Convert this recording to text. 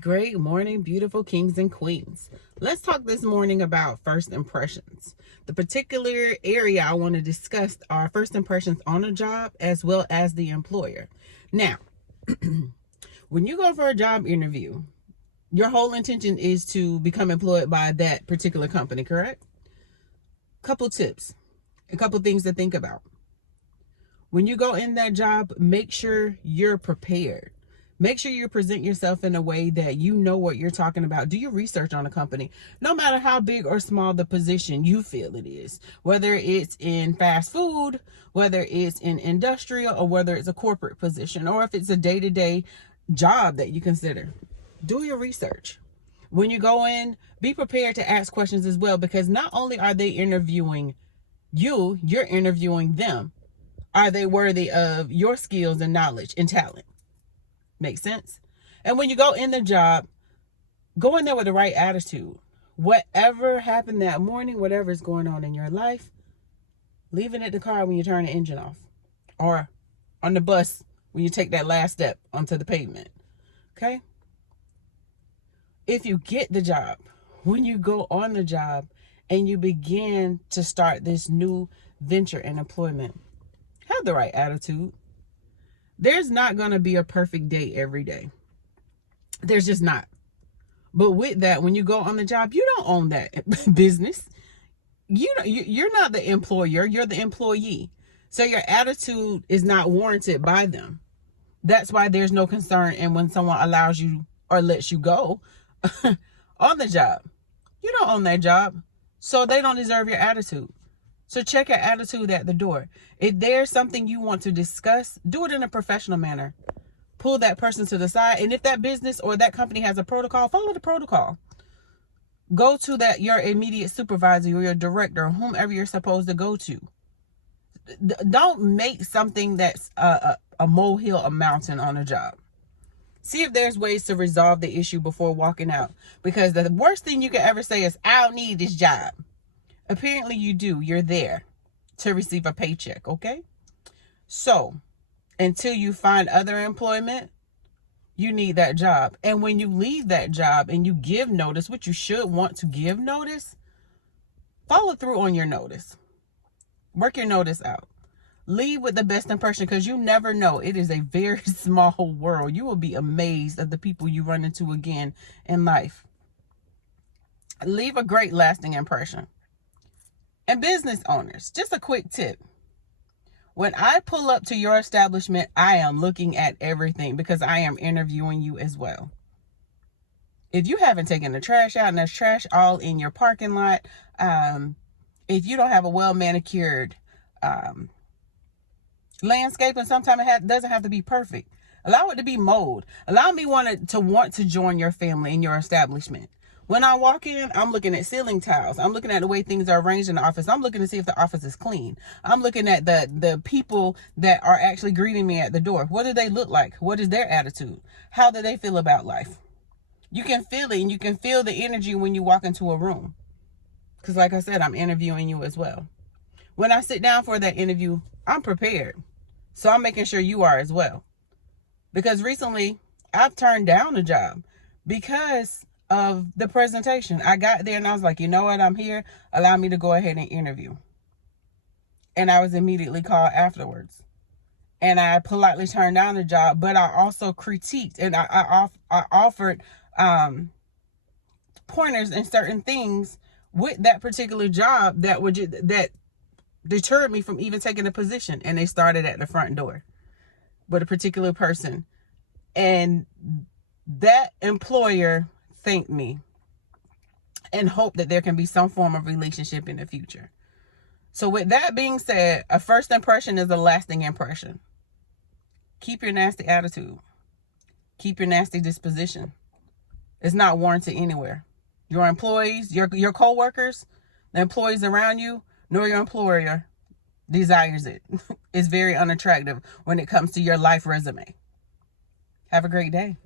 Great morning, beautiful kings and queens. Let's talk this morning about first impressions. The particular area I want to discuss are first impressions on a job as well as the employer. Now, when you go for a job interview, your whole intention is to become employed by that particular company, correct? Couple tips, a couple things to think about. When you go in that job, make sure you're prepared. Make sure you present yourself in a way that you know what you're talking about. Do your research on a company, no matter how big or small the position you feel it is, whether it's in fast food, whether it's in industrial, or whether it's a corporate position, or if it's a day-to-day job that you consider. Do your research. When you go in, be prepared to ask questions as well, because not only are they interviewing you, you're interviewing them. Are they worthy of your skills and knowledge and talent? Make sense? And when you go in the job, go in there with the right attitude. Whatever happened that morning, whatever is going on in your life, leave it at the car when you turn the engine off, or on the bus when you take that last step onto the pavement. Okay? If you get the job, when you go on the job and you begin to start this new venture in employment, have the right attitude. There's not going to be a perfect day every day. There's just not. But with that, when you go on the job, you don't own that business. You're not the employer, you're the employee. So your attitude is not warranted by them. That's why there's no concern. And when someone allows you or lets you go on the job, you don't own that job. So they don't deserve your attitude. So check your attitude at the door. If there's something you want to discuss, do it in a professional manner. Pull that person to the side. And if that business or that company has a protocol, follow the protocol. Go to your immediate supervisor or your director or whomever you're supposed to go to. Don't make something that's a molehill a mountain on a job. See if there's ways to resolve the issue before walking out. Because the worst thing you can ever say is, I don't need this job. Apparently you do. You're there to receive a paycheck, okay? So, until you find other employment, you need that job. And when you leave that job and you give notice, which you should want to give notice, follow through on your notice. Work your notice out. Leave with the best impression, because you never know. It is a very small world. You will be amazed at the people you run into again in life. Leave a great lasting impression. And business owners, just a quick tip. When I pull up to your establishment, I am looking at everything, because I am interviewing you as well. If you haven't taken the trash out and there's trash all in your parking lot, if you don't have a well manicured landscape, and sometimes it doesn't have to be perfect. Allow it to be mold. Allow me to want to join your family in your establishment. When I walk in, I'm looking at ceiling tiles. I'm looking at the way things are arranged in the office. I'm looking to see if the office is clean. I'm looking at the people that are actually greeting me at the door. What do they look like? What is their attitude? How do they feel about life? You can feel it, and you can feel the energy when you walk into a room. Because like I said, I'm interviewing you as well. When I sit down for that interview, I'm prepared. So I'm making sure you are as well. Because recently, I've turned down a job because of the presentation. I got there and I was like, you know what, I'm here. Allow me to go ahead and interview. And I was immediately called afterwards. And I politely turned down the job, but I also critiqued, and I offered pointers and certain things with that particular job that deterred me from even taking a position. And they started at the front door with a particular person. And that employer thanked me and hoped that there can be some form of relationship in the future. So with that being said, a first impression is a lasting impression. Keep your nasty attitude. Keep your nasty disposition. It's not warranted anywhere. Your employees, your co-workers, the employees around you, nor your employer desires it. It's very unattractive when it comes to your life resume. Have a great day.